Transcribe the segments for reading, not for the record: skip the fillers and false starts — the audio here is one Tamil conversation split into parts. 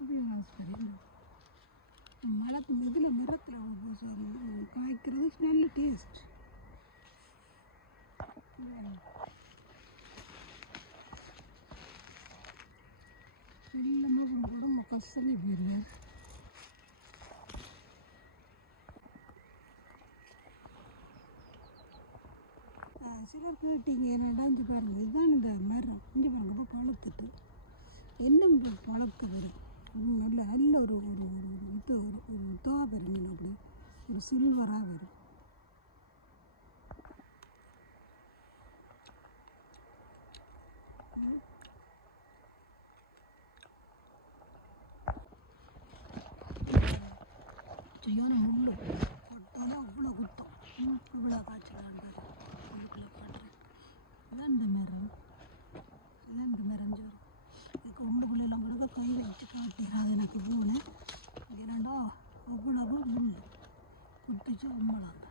புதிய ராஸ்பெரி மலை இதில் மரத்தில் காய்க்கிறது நல்ல டேஸ்ட். எல்லாமே உடம்பு கசங்கி போயிடுவேன். சிலர் கேட்டீங்க என்னடா இங்கே பாருங்கள், இதுதான் இந்த மரம் இங்கே பாருங்க இப்போ பழுத்துட்டு இன்னும் பழக்க வரும். நல்ல நல்ல ஒரு ஒரு இது ஒரு இதுவாக வரும், அப்படி ஒரு சில்வராக வரும். சரியான முள் கொட்டாலும் அவ்வளோ குத்தம். இவ்வளோ காய்ச்சலாக உள்ளுக்குள்ளே காட்டுறேன். இதான் இந்த மரம், இதான் இந்த மரம் வரும். இதுக்கு உள்ளுக்குள்ளெல்லாம் கொடுக்க கை வச்சு காட்டிடாது எனக்கு போனேன். ஏன்னாண்டா அவ்வளவு முள் குத்திச்சு உண்மைடாங்க.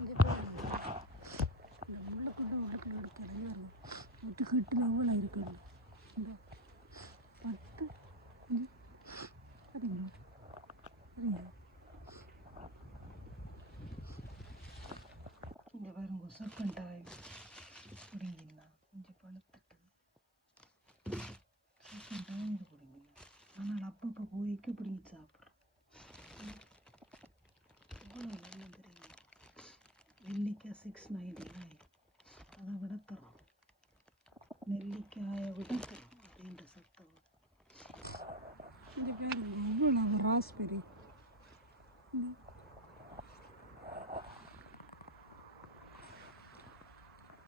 இங்கே இந்த உள்ளுக்குள்ளே எடுக்கிறது வரும். ஒட்டு கட்டில் அவ்வளோ இருக்குது. இந்த 10 சரிங்களா சரிங்களா இங்கே பாருங்க சர்க்கண்டாய் குடிங்கன்னா கொஞ்சம் பழுத்துட்டு சர்க்கண்டாய் இங்கே குடிங்கன்னா. ஆனால் அப்பப்போ போய்க்கு பிடிங்கி சாப்பிட்றோம். எவ்வளோ நல்ல தெரியுமா? நெல்லிக்காய் 699, அதை விட தரோம். நெல்லிக்காயை விட தரோம் அப்படின்ற சத்தம். இந்த பேர் இவ்வளவு ராஸ்பெரி